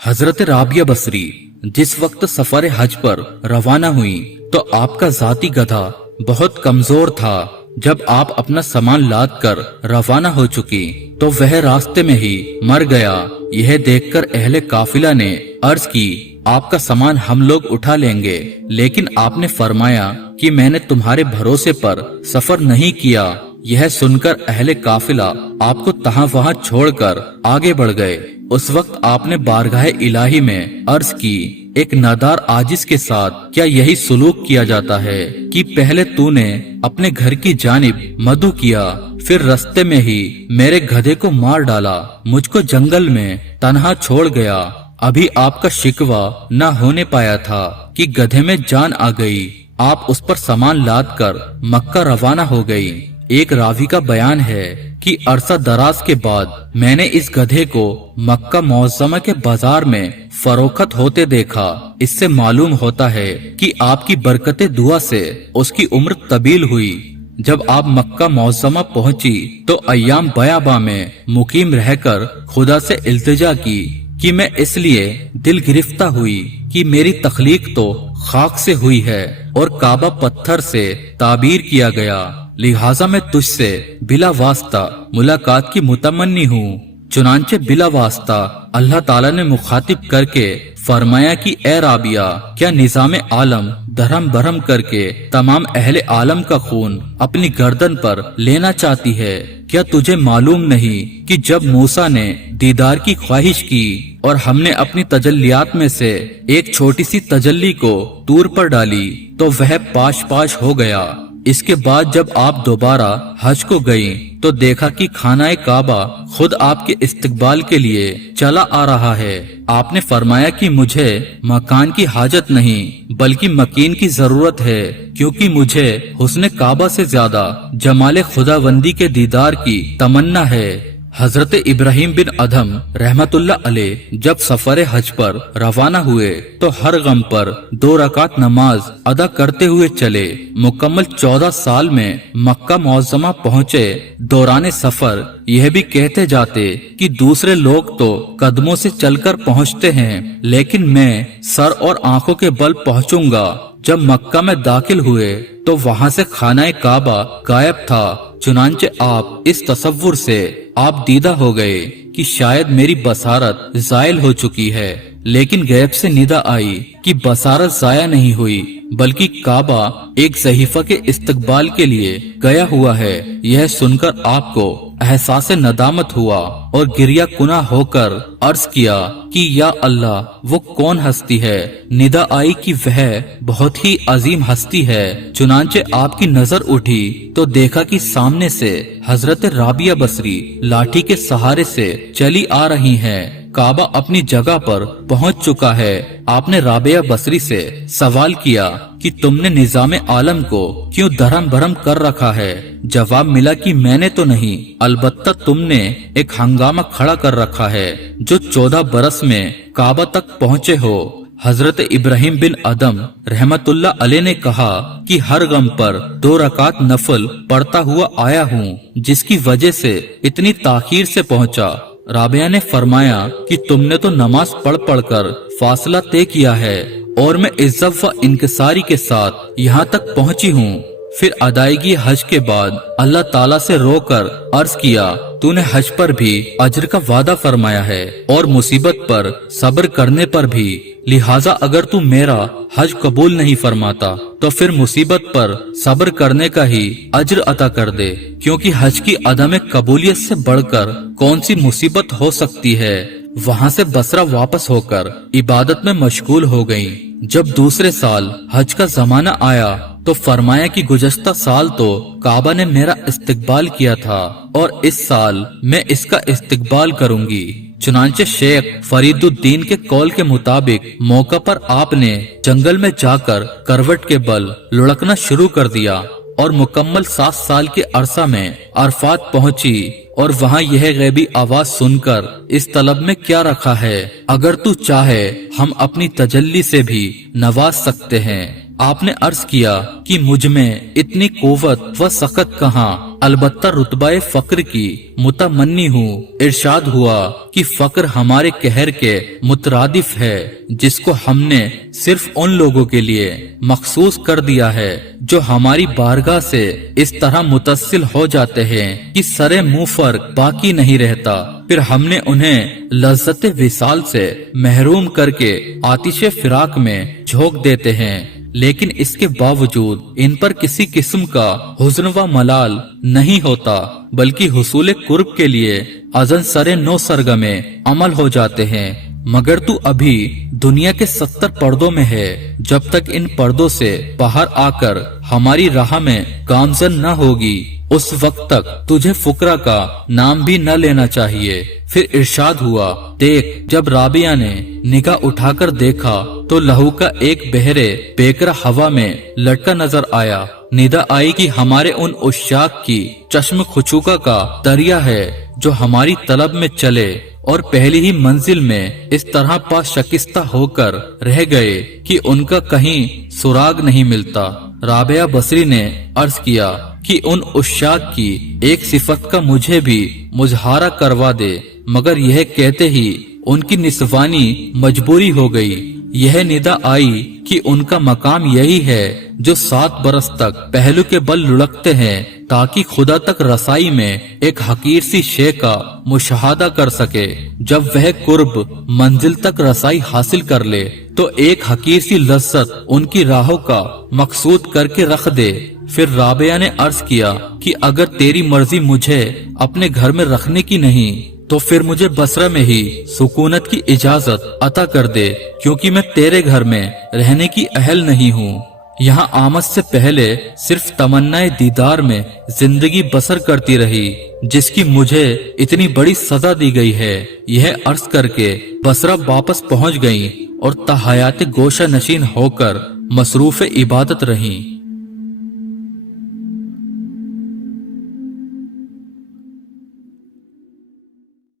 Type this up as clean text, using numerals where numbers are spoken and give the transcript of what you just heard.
हजरत राबिया बसरी जिस वक्त सफर हज पर रवाना हुई तो आपका जाती गधा बहुत कमजोर था। जब आप अपना सामान लाद कर रवाना हो चुकी तो वह रास्ते में ही मर गया। यह देखकर अहले काफिला ने अर्ज की, आपका सामान हम लोग उठा लेंगे, लेकिन आपने फरमाया कि मैंने तुम्हारे भरोसे पर सफर नहीं किया। यह सुनकर अहले काफिला आपको तहाँ वहाँ छोड़कर आगे बढ़ गए। उस वक्त आपने बारगाह इलाही में अर्ज की, एक नादार आजिज के साथ क्या यही सुलूक किया जाता है कि पहले तूने अपने घर की जानिब मधु किया, फिर रास्ते में ही मेरे गधे को मार डाला, मुझको जंगल में तन्हा छोड़ गया। अभी आपका शिकवा न होने पाया था कि गधे में जान आ गई। आप उस पर सामान लाद कर मक्का रवाना हो गई। एक रावी का बयान है कि अरसा दराज के बाद मैंने इस गधे को मक्का मुअज़्ज़मा के बाजार में फरोख्त होते देखा। इससे मालूम होता है कि आपकी बरकते दुआ से उसकी उम्र तवील हुई। जब आप मक्का मुअज़्ज़मा पहुंची तो अय्याम बयाबा में मुकीम रहकर खुदा से इल्तिजा की कि मैं इसलिए दिल गिरफ्ता हुई कि मेरी तख्लीक तो खाक से हुई है और काबा पत्थर से ताबीर किया गया, लिहाजा मैं तुझसे बिला वास्ता मुलाकात की मुतमन्नी हूँ। चुनांचे बिला वास्ता अल्लाह ताला ने मुखातिब करके फरमाया कि ए राबिया, क्या निजाम आलम धर्म भरम करके तमाम अहले आलम का खून अपनी गर्दन पर लेना चाहती है? क्या तुझे मालूम नहीं कि जब मूसा ने दीदार की ख्वाहिश की और हमने अपनी तजल्लियात में से एक छोटी सी तजल्ली को तूर पर डाली तो वह पाश पाश हो गया। इसके बाद जब आप दोबारा हज को गयी तो देखा कि खानाए काबा खुद आपके इस्तकबाल के लिए चला आ रहा है। आपने फरमाया कि मुझे मकान की हाजत नहीं बल्कि मकीन की जरूरत है, क्योंकि मुझे हुस्न काबा से ज्यादा जमाले खुदावंदी के दीदार की तमन्ना है। हजरत इब्राहिम बिन अदहम रहमतुल्लाह अलैह जब सफर हज पर रवाना हुए तो हर गम पर 2 रकात नमाज अदा करते हुए चले। मुकम्मल 14 साल में मक्का मुअज़्ज़मा पहुँचे। दौरान सफर यह भी कहते जाते कि दूसरे लोग तो कदमों से चलकर पहुँचते हैं, लेकिन मैं सर और आंखों के बल पहुँचूंगा। जब मक्का में दाखिल हुए तो वहाँ से खानाए काबा गायब था। चुनांचे आप इस तसव्वुर से आप दीदा हो गए कि शायद मेरी बसारत जायल हो चुकी है, लेकिन गैब से निदा आई कि बसारत जाया नहीं हुई बल्कि काबा एक सहीफा के इस्तकबाल के लिए गया हुआ है। यह सुनकर आपको एहसास नदामत हुआ और गिरिया कुना होकर अर्ज किया कि या अल्लाह, वो कौन हस्ती है? निदा आई कि वह बहुत ही अजीम हस्ती है। चुनांचे आपकी नजर उठी तो देखा कि सामने से हजरत राबिया बसरी लाठी के सहारे से चली आ रही हैं। काबा अपनी जगह पर पहुंच चुका है। आपने राबिया बसरी से सवाल किया कि तुमने निजाम आलम को क्यों धर्म भरम कर रखा है? जवाब मिला कि मैंने तो नहीं, अलबत्ता तुमने एक हंगामा खड़ा कर रखा है जो 14 बरस में काबा तक पहुँचे हो। हजरत इब्राहिम बिन अदम रहमतुल्लाह अलैह ने कहा कि हर गम पर 2 रकात नफल पढ़ता हुआ आया हूँ, जिसकी वजह से इतनी ताखीर से पहुँचा। राबिया ने फरमाया कि तुमने तो नमाज पढ़ पढ़ कर फासला तय किया है और मैं इज्जत व इनकिसारी के साथ यहाँ तक पहुँची हूँ। फिर अदायगी हज के बाद अल्लाह ताला से रोकर अर्ज किया, तूने हज पर भी अजर का वादा फरमाया है और मुसीबत पर सब्र करने पर भी, लिहाजा अगर तू मेरा हज कबूल नहीं फरमाता तो फिर मुसीबत पर सब्र करने का ही अजर अता कर दे, क्योंकि हज की अदम कबूलियत से बढ़कर कौन सी मुसीबत हो सकती है। वहाँ से बसरा वापस होकर इबादत में मशगूल हो गयी। जब दूसरे साल हज का जमाना आया तो फरमाया कि गुज़श्ता साल तो काबा ने मेरा इस्तकबाल किया था और इस साल मैं इसका इस्तकबाल करूंगी। चुनांचे शेख फरीदुद्दीन के कौल के मुताबिक मौका पर आपने जंगल में जाकर करवट के बल लुढ़कना शुरू कर दिया और मुकम्मल 7 साल के अरसा में अरफात पहुंची और वहाँ यह गैबी आवाज सुनकर इस तलब में क्या रखा है, अगर तू चाहे हम अपनी तजल्ली से भी नवाज सकते हैं। आपने अर्ज किया कि मुझ में इतनी कुव्वत व सख्त कहाँ अलबत्ता रुतबा फक्र की मुतमन्नी हूँ। इरशाद हुआ कि फक्र हमारे कहर के मुतरादिफ है, जिसको हमने सिर्फ उन लोगों के लिए मखसूस कर दिया है जो हमारी बारगाह से इस तरह मुतस्सिल हो जाते हैं कि सरे मुंह फर्क बाकी नहीं रहता। फिर हमने उन्हें लज्जत विसाल से महरूम करके आतिशे फिराक में झोंक देते हैं, लेकिन इसके बावजूद इन पर किसी किस्म का हुज़्न व मलाल नहीं होता, बल्कि हुसूल कुर्ब के लिए अज़न सरे नो सरगमे अमल हो जाते हैं। मगर तू अभी दुनिया के 70 पर्दों में है। जब तक इन पर्दों से बाहर आकर हमारी राह में गामजन न होगी, उस वक्त तक तुझे फुकरा का नाम भी न लेना चाहिए। फिर इरशाद हुआ, देख, जब राबिया ने निगाह उठाकर देखा तो लहू का एक बहरे बेकरा हवा में लटका नजर आया। निदा आई कि हमारे उन उश्शाक की चश्म खुचुका का दरिया है जो हमारी तलब में चले और पहली ही मंजिल में इस तरह पास शकिस्ता होकर रह गए कि उनका कहीं सुराग नहीं मिलता। राबिया बसरी ने अर्ज किया कि उन उश्शाक की एक सिफत का मुझे भी मुजहारा करवा दे, मगर यह कहते ही उनकी निस्वानी मजबूरी हो गई। यह निदा आई कि उनका मकाम यही है जो 7 बरस तक पहलू के बल लुढ़कते हैं, ताकि खुदा तक रसाई में एक हकीर सी शे का मुशाहदा कर सके। जब वह कुर्ब मंजिल तक रसाई हासिल कर ले तो एक हकीर सी लज्जत उनकी राहों का मकसूद करके रख दे। फिर राबिया ने अर्ज किया कि अगर तेरी मर्जी मुझे अपने घर में रखने की नहीं तो फिर मुझे बसरा में ही सुकूनत की इजाजत अता कर दे, क्योंकि मैं तेरे घर में रहने की अहल नहीं हूँ। यहाँ आमद से पहले सिर्फ तमन्नाए दीदार में जिंदगी बसर करती रही, जिसकी मुझे इतनी बड़ी सजा दी गई है। यह अर्ज करके बसरा वापस पहुँच गयी और तहयात गोशा नशीन होकर मसरूफ इबादत रही।